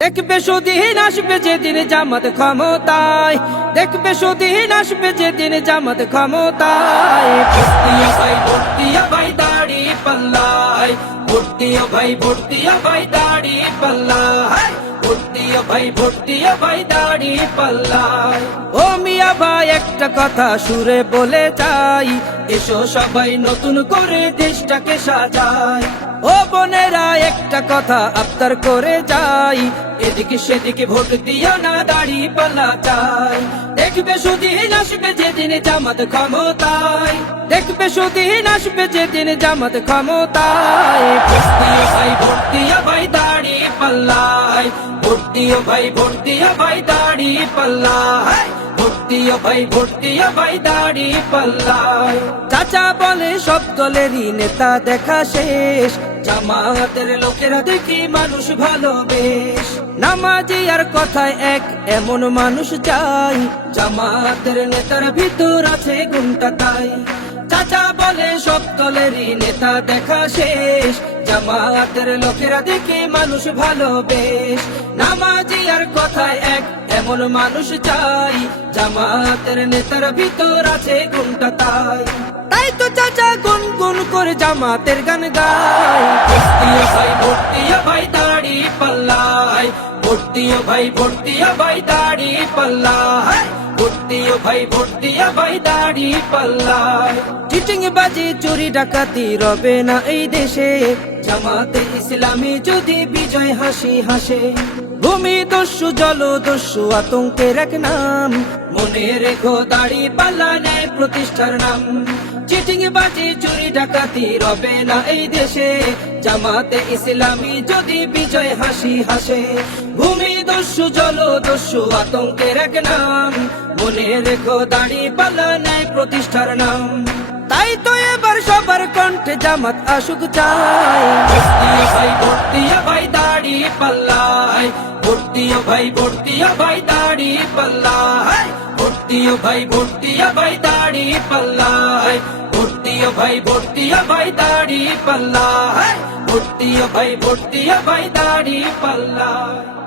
দেখবে সুদিন আসবে যেদিন জামাত ক্ষমতায়, দেখবে সুদিন আসবে যেদিন জামাত ক্ষমতায়। ভর্তিয়া ভাই ভর্তিয়া ভাই দাড়ি পাল্লায়, ভর্তিয়া ভাই ভর্তিয়া ভাই দাড়ি পাল্লায়, ভর্তিয়া ভাই ভর্তিয়া ভাই দাড়ি পাল্লায়। ও মিয়া ভাই একটা কথা সুরে বলে যাই, এসো সবাই নতুন করে দেশটাকে সাজাই। ও বোনেরা একটা কথা আবদার করে যাই, এদিকে সেদিকে ভোট দিও না, দাড়ি পাল্লা চাই। দেখবে সুদিন আসবে যেদিন জামাত ক্ষমতায়, দেখবে সুদিন আসবে যেদিন জামাত ক্ষমতায়। ভর্তিয়া ভাই ভর্তিয়া ভাই দাড়ি পাল্লায়, ভর্তিয়া ভাই ভর্তিয়া ভাই দাড়ি পাল্লায়, ভর্তিয়া ভাই ভর্তিয়া ভাই দাড়ি পাল্লায়। চাচা বলে সব দলেরই নেতা দেখা শেষ, জামাতের লোকেরা দেখি মানুষ ভালো বেশ। নামাজি আর কথায় এক এমন মানুষ চাই, জামাতের নেতার ভিতর আছে গুণটা তাই। চাচা বলে সব দলেরই নেতা দেখা শেষ, জামাতের লোকেরা দেখে মানুষ ভালো বেশ। নামাজি আর কথায় এক এমন মানুষ চাই, জামাতের নেতার ভিতর আছে গুণটা তাই। তাই তো চাচা গুনগুন করে জামাতের গান গায়। ভর্তিয়া ভাই ভর্তিয়া ভাই দাড়ি পাল্লায়, ভর্তিয়া ভাই ভর্তিয়া ভাই দাড়ি পাল্লায়, ভর্তিয়া ভাই ভর্তিয়া ভাই দাড়ি পাল্লায়। চিটিং বাজি চুরি ডাকাতি রবে না এই দেশে, জামাতে ইসলামী যদি বিজয় হাসি হাসে। ভূমি দস্যু জল দস্যু আতঙ্কের এক নাম, মনে রেখো দাড়ি পাল্লা ন্যায় প্রতিষ্ঠার নাম। চিটিং বাজি চুরি ডাকাতি রবে না এই দেশে, জামাতে ইসলামী যদি বিজয় হাসি হাসে। ভূমি দস্যু জল দস্যু আতঙ্কের এক নাম, মনে রেখো দাড়ি পাল্লা ন্যায় প্রতিষ্ঠার নাম। তাই তো এবার সবার কণ্ঠে জামাত আসুক চাই। ভর্তিয়া ভাই ভর্তিয়া ভাই দাড়ি পাল্লায়, ভর্তিয়া ভাই ভর্তিয়া ভাই দাড়ি পাল্লায়, ভর্তিয়া ভাই ভর্তিয়া ভাই দাড়ি পাল্লায়, ভর্তিয়া ভাই ভর্তিয়া ভাই দাড়ি পাল্লায়, ভর্তিয়া ভাই ভর্তিয়া ভাই দাড়ি পাল্লায়।